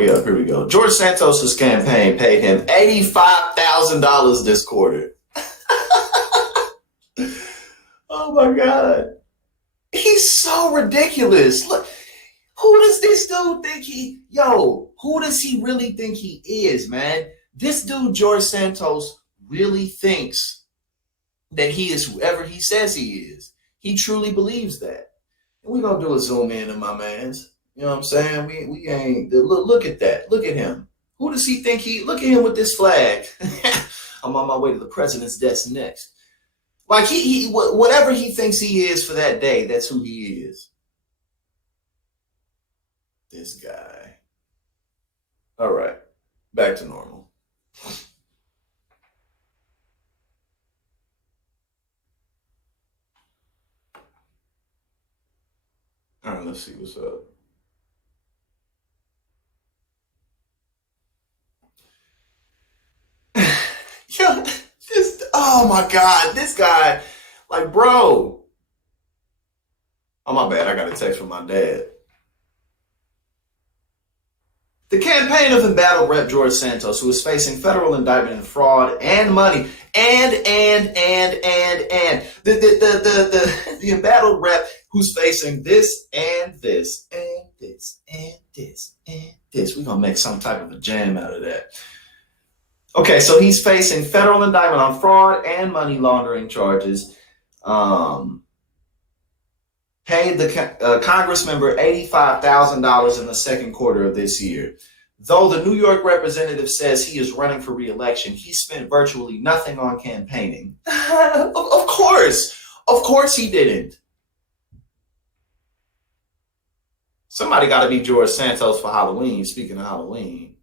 hurry up. Here we go. George Santos's campaign paid him $85,000 this quarter. Oh my God. He's so ridiculous. Look, who does this dude think who does he really think he is, man? This dude, George Santos, really thinks that he is whoever he says he is. He truly believes that. And we're going to do a zoom in on my man's. You know what I'm saying? We ain't, look at that. Look at him. Who does he think look at him with this flag. I'm on my way to the president's desk next. Like whatever he thinks he is for that day, that's who he is. This guy. All right, back to normal. All right, let's see what's up. Yo, oh my God, this guy, like, bro. Oh, my bad, I got a text from my dad. The campaign of embattled Rep. George Santos, who is facing federal indictment in fraud and money, and the embattled Rep. Who's facing this and this and this and this and this. We're gonna make some type of a jam out of that. Okay, so he's facing federal indictment on fraud and money laundering charges. Paid the Congress member $85,000 in the second quarter of this year. Though the New York representative says he is running for re-election, he spent virtually nothing on campaigning. Of course he didn't. Somebody got to be George Santos for Halloween. Speaking of Halloween.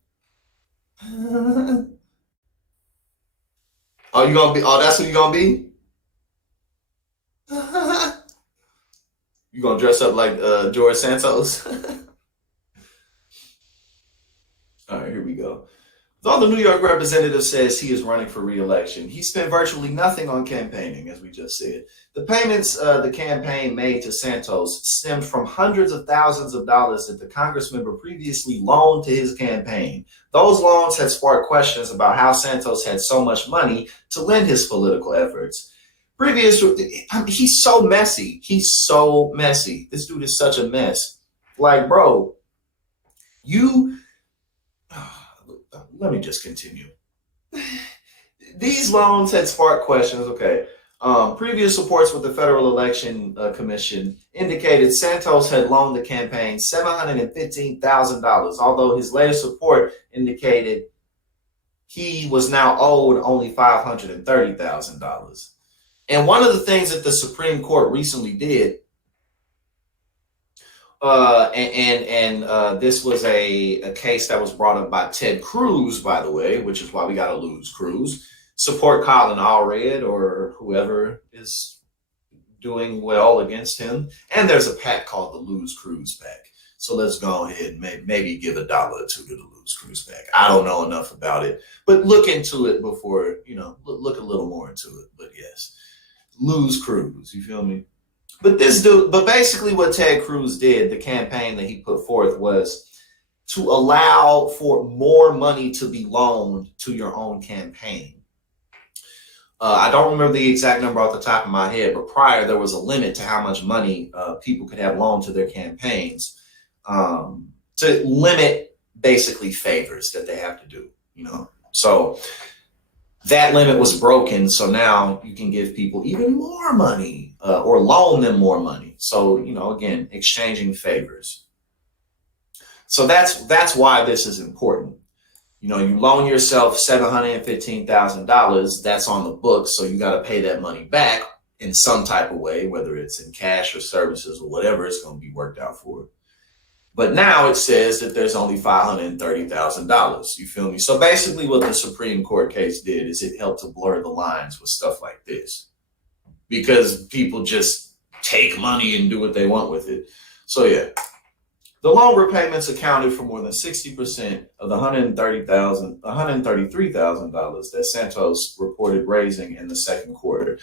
Oh, you gonna be? Oh, that's who you gonna be? You gonna dress up like George Santos? All right, here we go. Though the New York representative says he is running for re-election, he spent virtually nothing on campaigning, as we just said. The payments the campaign made to Santos stemmed from hundreds of thousands of dollars that the congressmember previously loaned to his campaign. Those loans had sparked questions about how Santos had so much money to lend his political efforts. He's so messy. He's so messy. This dude is such a mess. Like, bro, let me just continue. These loans had sparked questions. Okay. Previous reports with the Federal Election Commission indicated Santos had loaned the campaign $715,000, although his latest report indicated he was now owed only $530,000. And one of the things that the Supreme Court recently did, this was a case that was brought up by Ted Cruz, by the way, which is why we got to lose Cruz. Support Colin Allred or whoever is doing well against him. And there's a PAC called the Lose Cruz PAC. So let's go ahead and maybe give $1 or $2 to the Lose Cruz PAC. I don't know enough about it, but look into it before, look a little more into it. But yes, Lose Cruz, you feel me? But basically what Ted Cruz did, the campaign that he put forth, was to allow for more money to be loaned to your own campaign. I don't remember the exact number off the top of my head, but prior there was a limit to how much money people could have loaned to their campaigns to limit basically favors that they have to do, So that limit was broken. So now you can give people even more money or loan them more money. So, again, exchanging favors. So that's why this is important. You loan yourself $715,000. That's on the books. So you got to pay that money back in some type of way, whether it's in cash or services or whatever it's going to be worked out for. But now it says that there's only $530,000. You feel me? So basically what the Supreme Court case did is it helped to blur the lines with stuff like this, because people just take money and do what they want with it. So yeah, the loan repayments accounted for more than 60% of the $133,000 that Santos reported raising in the second quarter.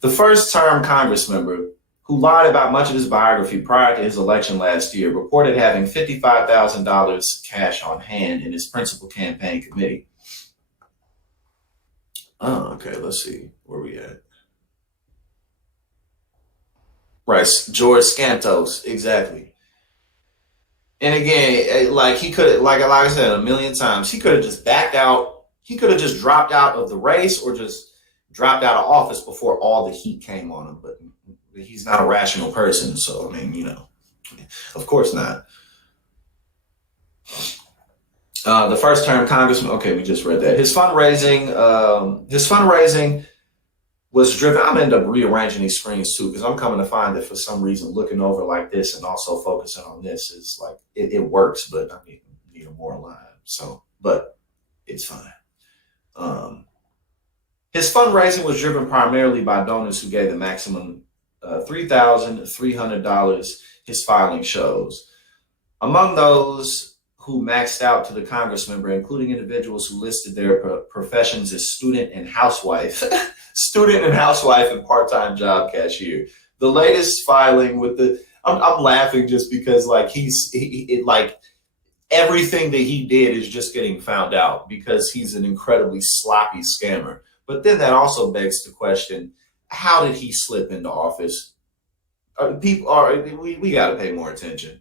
The first-term Congress member who lied about much of his biography prior to his election last year, reported having $55,000 cash on hand in his principal campaign committee. Oh, okay, let's see. Where we at? Right, George Santos, exactly. And again, like he could, like I said a million times, he could have just backed out. He could have just dropped out of the race or just dropped out of office before all the heat came on him. But he's not a rational person, so I mean, of course not. The first term congressman. Okay, we just read that. His fundraising was driven. I'm gonna end up rearranging these screens too because I'm coming to find that for some reason looking over like this and also focusing on this is like it works, but I need a more aligned. So, but it's fine. His fundraising was driven primarily by donors who gave the maximum $3,300. His filing shows. Among those who maxed out to the Congress member, including individuals who listed their professions as student and housewife, and part-time job cashier. The latest filing with I'm laughing just because like like everything that he did is just getting found out because he's an incredibly sloppy scammer. But then that also begs the question: how did he slip into office? We got to pay more attention.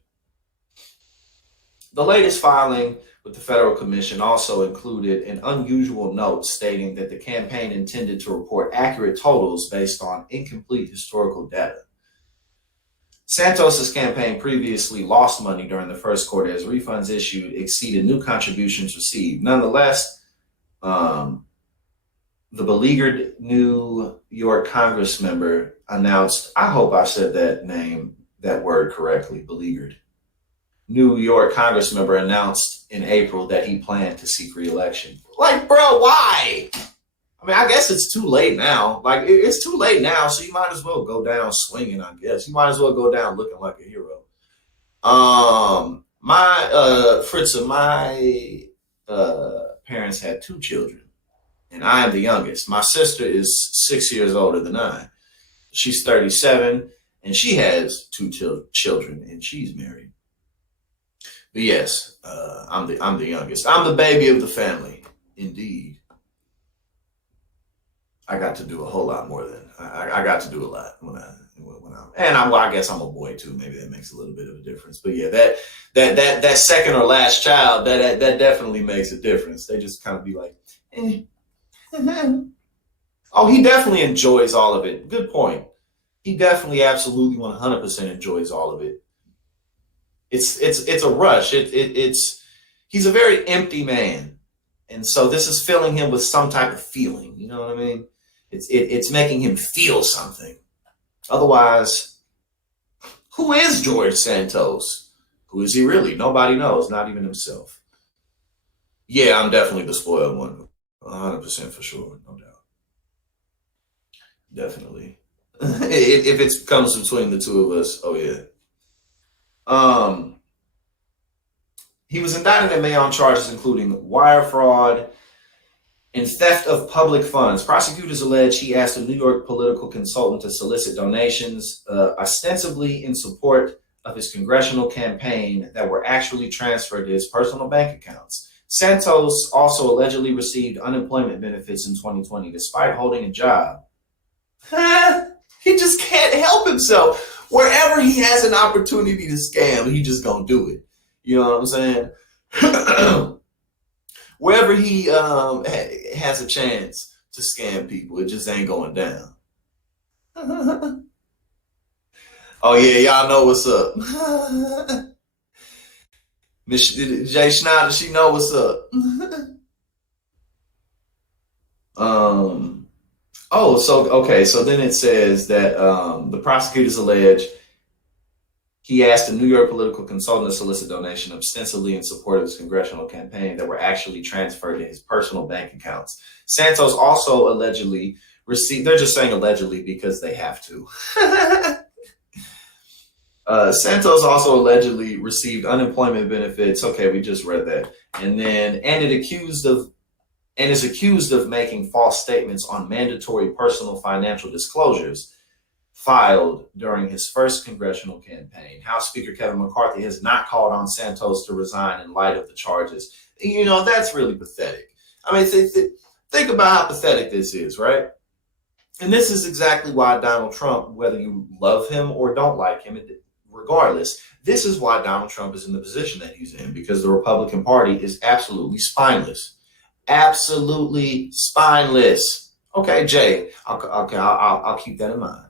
The latest filing with the Federal Commission also included an unusual note stating that the campaign intended to report accurate totals based on incomplete historical data. Santos's campaign previously lost money during the first quarter as refunds issued exceeded new contributions received. Nonetheless, the beleaguered New York Congress member announced, I hope I said that word correctly, beleaguered. New York Congress member announced in April that he planned to seek re-election. Like, bro, why? I mean, I guess it's too late now. Like, it's too late now, so you might as well go down swinging, I guess. You might as well go down looking like a hero. My parents had 2 children, and I am the youngest. My sister is 6 years older than I. She's 37, and she has 2 children, and she's married. But yes, I'm the youngest. I'm the baby of the family, indeed. I got to do a whole lot more than I got to do a lot I guess I'm a boy too. Maybe that makes a little bit of a difference. But yeah, that second or last child that definitely makes a difference. They just kind of be like, eh. Oh, he definitely enjoys all of it. Good point. He definitely, absolutely, 100% enjoys all of it. It's a rush. He's a very empty man, and so this is filling him with some type of feeling. You know what I mean? It's making him feel something. Otherwise, who is George Santos? Who is he really? Nobody knows, not even himself. Yeah, I'm definitely the spoiled one, 100% for sure, no doubt. Definitely. If it comes between the two of us, oh yeah. He was indicted in May on charges including wire fraud and theft of public funds. Prosecutors allege he asked a New York political consultant to solicit donations, ostensibly in support of his congressional campaign, that were actually transferred to his personal bank accounts. Santos also allegedly received unemployment benefits in 2020 despite holding a job. He just can't help himself. Wherever he has an opportunity to scam, he just gonna do it. You know what I'm saying? Wherever he has a chance to scam people, it just ain't going down. Oh yeah, y'all know what's up. Miss Jay Schneider, she know what's up. So then it says that the prosecutors allege he asked a New York political consultant to solicit donation ostensibly in support of his congressional campaign that were actually transferred to his personal bank accounts. Santos also allegedly received, they're just saying allegedly because they have to. Santos also allegedly received unemployment benefits. Okay, we just read that. And is accused of making false statements on mandatory personal financial disclosures. filed during his first congressional campaign. House Speaker Kevin McCarthy has not called on Santos to resign in light of the charges. You know, that's really pathetic. I mean, think about how pathetic this is, right? And this is exactly why Donald Trump, whether you love him or don't like him, regardless, this is why Donald Trump is in the position that he's in, because the Republican Party is absolutely spineless. Absolutely spineless. Okay, Jay. I'll keep that in mind.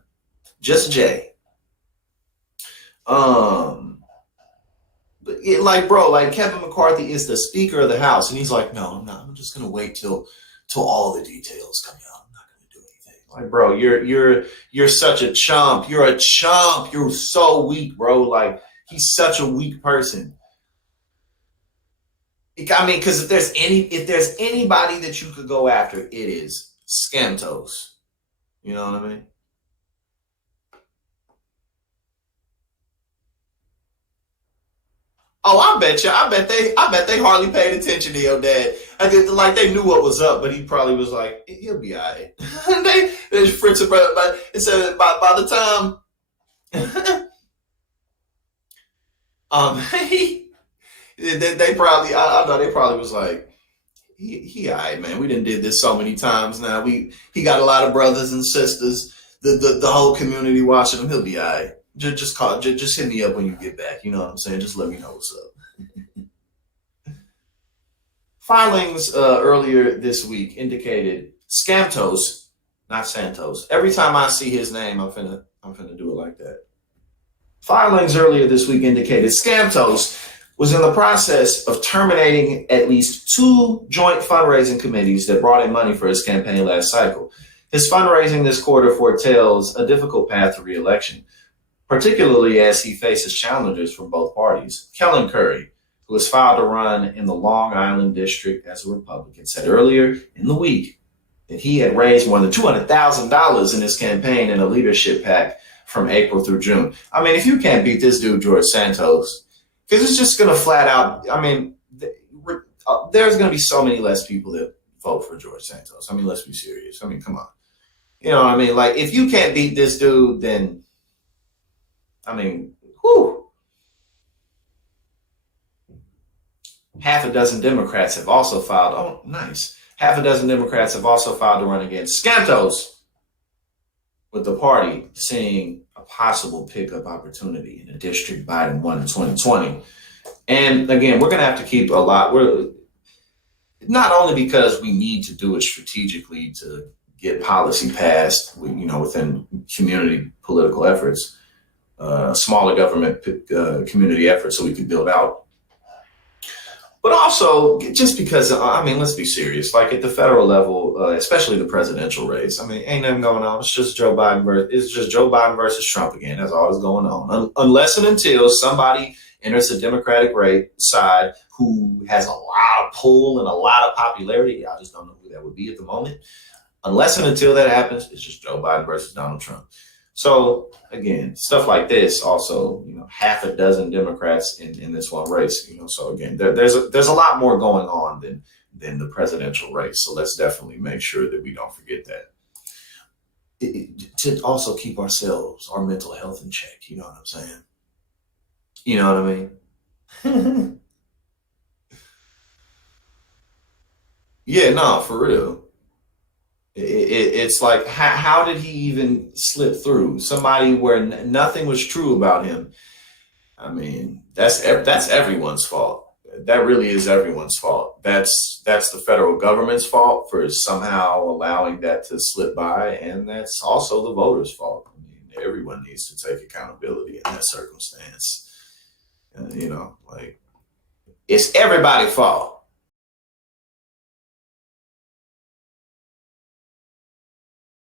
Just Jay. But like, bro, like Kevin McCarthy is the Speaker of the House, and he's like, no, I'm not. I'm just gonna wait till all the details come out. I'm not gonna do anything. Like, bro, you're such a chump. You're a chump. You're so weak, bro. Like, he's such a weak person. I mean, because if there's anybody that you could go after, it is Santos. You know what I mean? Oh, I bet you. I bet they hardly paid attention to your dad. I get like they knew what was up, but he probably was like, he'll be all right. they Fritz, but it said by the time, they probably, I know they probably was like, he all right, man. We done did this so many times now. He got a lot of brothers and sisters. The whole community watching him. He'll be all right. Just call. Just hit me up when you get back. You know what I'm saying? Just let me know what's up. Filings earlier this week indicated Santos, not Santos. Every time I see his name, I'm finna do it like that. Filings earlier this week indicated Santos was in the process of terminating at least two joint fundraising committees that brought in money for his campaign last cycle. His fundraising this quarter foretells a difficult path to re-election, particularly as he faces challengers from both parties. Kellen Curry, who has filed to run in the Long Island district as a Republican, said earlier in the week that he had raised more than $200,000 in his campaign in a leadership PAC from April through June. I mean, if you can't beat this dude, George Santos, because it's just going to flat out, I mean, there's going to be so many less people that vote for George Santos. I mean, let's be serious. I mean, come on. You know what I mean? Like, if you can't beat this dude, then, I mean, whew. Half a dozen Democrats have also filed. Oh, nice. Half a dozen Democrats have also filed to run against Santos, with the party seeing a possible pickup opportunity in a district Biden won in 2020. And again, we're going to have to keep a lot. We're not only because we need to do it strategically to get policy passed, within community political efforts, smaller government community efforts, so we can build out. But also, just because, I mean, let's be serious. Like at the federal level, especially the presidential race, I mean, ain't nothing going on. It's just Joe Biden versus Trump again. That's all that's going on. Unless and until somebody enters the Democratic side who has a lot of pull and a lot of popularity. I just don't know who that would be at the moment. Unless and until that happens, it's just Joe Biden versus Donald Trump. So again, stuff like this also, half a dozen Democrats in this one race, so again, there's a lot more going on than the presidential race. So let's definitely make sure that we don't forget that. To also keep our mental health in check. You know what I'm saying? You know what I mean? Yeah, no, for real. It's like, how did he even slip through? Somebody where nothing was true about him. I mean, that's everyone's fault. That really is everyone's fault. That's the federal government's fault for somehow allowing that to slip by, and that's also the voters' fault. I mean, everyone needs to take accountability in that circumstance. Like, it's everybody's fault.